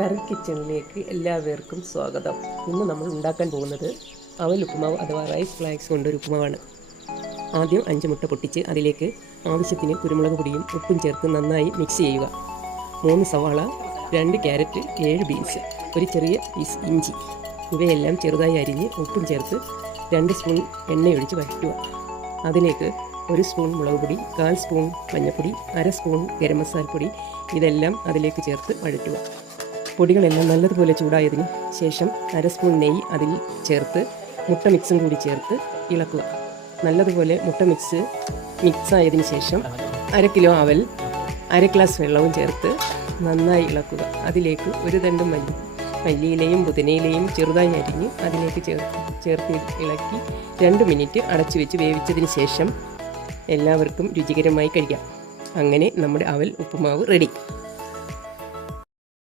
കറി കിച്ചണിലേക്ക് എല്ലാവർക്കും സ്വാഗതം. ഇന്ന് നമ്മൾ ഉണ്ടാക്കാൻ പോകുന്നത് അവൽ ഉപ്പുമാവ് അഥവാ റൈസ് ഫ്ലാക്സ് കൊണ്ടൊരു ഉപ്പുമാവാണ്. ആദ്യം 5 മുട്ട പൊട്ടിച്ച് അതിലേക്ക് ആവശ്യത്തിന് കുരുമുളക് പൊടിയും ഉപ്പും ചേർത്ത് നന്നായി മിക്സ് ചെയ്യുക. 3 സവാള, 2 ക്യാരറ്റ്, 7 ബീൻസ്, ഒരു ചെറിയ പീസ് ഇഞ്ചി ഇവയെല്ലാം ചെറുതായി അരിഞ്ഞ് ഉപ്പും ചേർത്ത് 2 സ്പൂൺ എണ്ണയൊഴിച്ച് വഴറ്റുക. അതിലേക്ക് 1 സ്പൂൺ മുളക് പൊടി, 1/4 സ്പൂൺ മഞ്ഞൾപ്പൊടി, 1/2 സ്പൂൺ ഗരം മസാലപ്പൊടി ഇതെല്ലാം അതിലേക്ക് ചേർത്ത് വഴറ്റുക. പൊടികളെല്ലാം നല്ലതുപോലെ ചൂടായതിന് ശേഷം 1/2 സ്പൂൺ നെയ്യ് അതിൽ ചേർത്ത് മുട്ട മിക്സും കൂടി ചേർത്ത് ഇളക്കുക. നല്ലതുപോലെ മുട്ട മിക്സായതിന് ശേഷം 1/2 കിലോ അവൽ 1/2 ഗ്ലാസ് വെള്ളവും ചേർത്ത് നന്നായി ഇളക്കുക. അതിലേക്ക് 1 തണ്ട് മല്ലിയിലയും പുതിനയിലയും ചെറുതായി അരിഞ്ഞ് അതിലേക്ക് ചേർത്ത് ഇളക്കി 2 മിനിറ്റ് അടച്ചു വെച്ച് വേവിച്ചതിന് ശേഷം എല്ലാവർക്കും രുചികരമായി കഴിക്കാം. അങ്ങനെ നമ്മുടെ അവൽ ഉപ്പുമാവ് റെഡി.